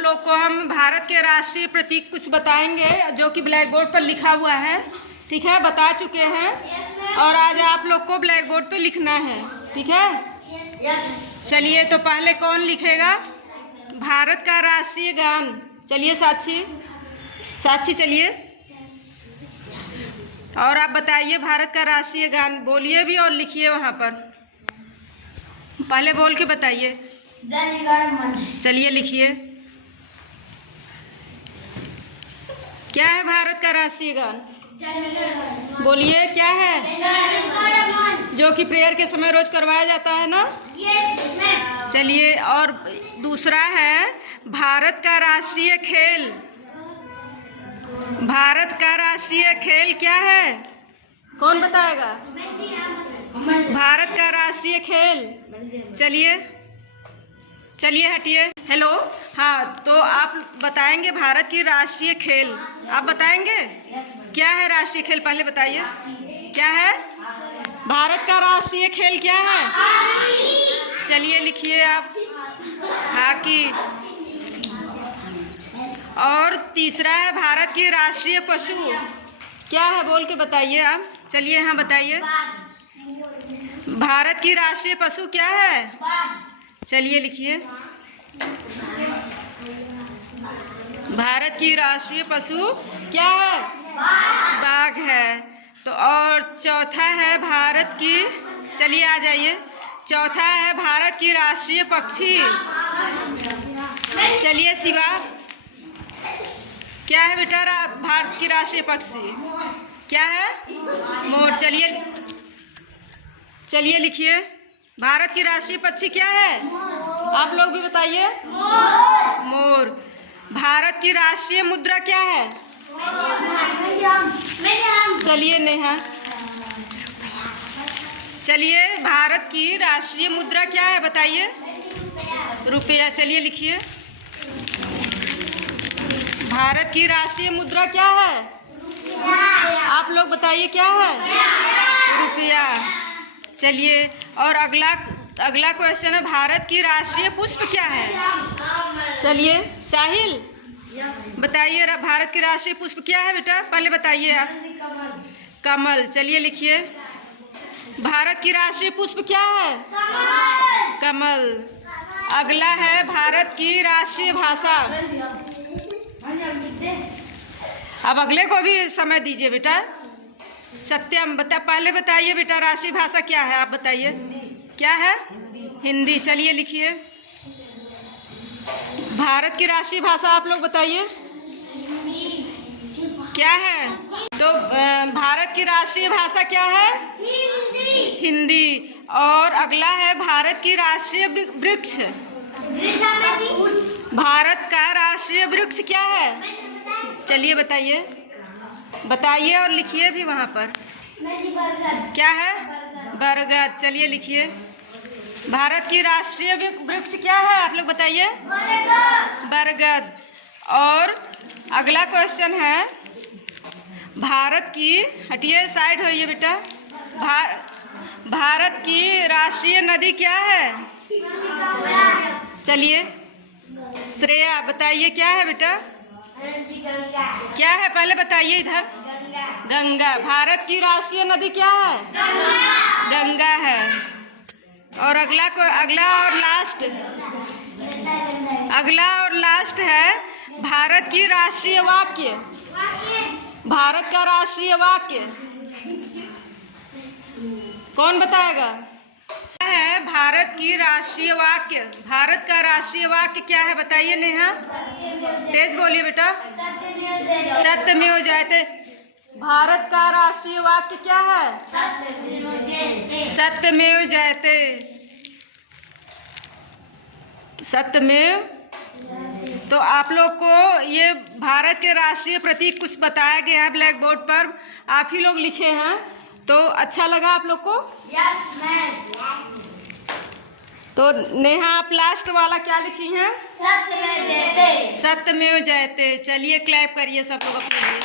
लोग को हम भारत के राष्ट्रीय प्रतीक कुछ बताएंगे जो कि ब्लैक बोर्ड पर लिखा हुआ है। ठीक है, बता चुके हैं और आज आप लोग को ब्लैक बोर्ड पे लिखना है। ठीक है, चलिए तो पहले कौन लिखेगा? भारत का राष्ट्रीय गान। चलिए साक्षी चलिए और आप बताइए भारत का राष्ट्रीय गान, बोलिए भी और लिखिए वहाँ पर। पहले बोल के बताइए। चलिए लिखिए। क्या है भारत का राष्ट्रीय गान? बोलिए क्या है? जो कि प्रेयर के समय रोज करवाया जाता है ना। चलिए, और दूसरा है भारत का राष्ट्रीय खेल। भारत का राष्ट्रीय खेल क्या है? कौन बताएगा? भारत का राष्ट्रीय खेल। चलिए हटिए। हेलो, हाँ, तो आप बताएंगे भारत की राष्ट्रीय खेल। आप बताएंगे क्या है राष्ट्रीय खेल? पहले बताइए क्या है भारत का राष्ट्रीय खेल, क्या है? चलिए लिखिए आप, हॉकी। और तीसरा है भारत की राष्ट्रीय पशु। क्या है बोल के बताइए आप। चलिए हाँ बताइए, भारत की राष्ट्रीय पशु क्या है? चलिए लिखिए, भारत की राष्ट्रीय पशु क्या है? बाघ है। तो और चौथा है भारत की, चलिए आ जाइए, चौथा है भारत की राष्ट्रीय पक्षी। चलिए शिवा, क्या है बेटा भारत की राष्ट्रीय पक्षी? क्या है? मोर। चलिए लिखिए, भारत की राष्ट्रीय पक्षी क्या है? आप लोग भी बताइए। मोर। भारत की राष्ट्रीय मुद्रा क्या है? चलिए नेहा। चलिए, भारत की राष्ट्रीय मुद्रा क्या है बताइए? रुपया। चलिए लिखिए, भारत की राष्ट्रीय मुद्रा क्या है? आप लोग बताइए क्या है? रुपया। चलिए, और अगला क्वेश्चन है भारत की राष्ट्रीय पुष्प क्या है? चलिए साहिल बताइए, भारत की राष्ट्रीय पुष्प क्या है बेटा? पहले बताइए आप। कमल। चलिए लिखिए, भारत की राष्ट्रीय पुष्प क्या है? कमल। अगला है भारत की राष्ट्रीय भाषा। अब अगले को भी समय दीजिए बेटा। सत्यम पहले बताइए बेटा, राष्ट्रीय भाषा क्या है? आप बताइए क्या है? हिंदी। चलिए लिखिए, भारत की राष्ट्रीय भाषा आप लोग बताइए क्या है? तो भारत की राष्ट्रीय भाषा क्या है? हिंदी। और अगला है भारत की राष्ट्रीय वृक्ष। भारत का राष्ट्रीय वृक्ष क्या है? चलिए बताइए और लिखिए भी वहाँ पर। क्या है? बरगद। चलिए लिखिए, भारत की राष्ट्रीय वृक्ष क्या है? आप लोग बताइए। बरगद। और अगला क्वेश्चन है भारत की, हटिए साइड होइए बेटा, भारत की राष्ट्रीय नदी क्या है? चलिए श्रेया बताइए क्या है बेटा? क्या है पहले बताइए इधर। गंगा। भारत की राष्ट्रीय नदी क्या है? गंगा है। और अगला और लास्ट है भारत की राष्ट्रीय वाक्य। भारत का राष्ट्रीय वाक्य कौन बताएगा? है भारत की राष्ट्रीय वाक्य। भारत का राष्ट्रीय वाक्य क्या है बताइए नेहा, तेज बोलिए बेटा। सत्यमेव जयते। भारत का राष्ट्रीय वाक्य क्या है? सत्यमेव जयते। सत्यमेव। तो आप लोग को ये भारत के राष्ट्रीय प्रतीक कुछ बताया गया है ब्लैक बोर्ड पर, आप ही लोग लिखे हैं। तो अच्छा लगा आप लोग को? Yes ma'am. तो नेहा आप लास्ट वाला क्या लिखी हैं? सत्यमेव जयते। सत्यमेव जयते। चलिए क्लैप करिए सब लोग अपने लिए।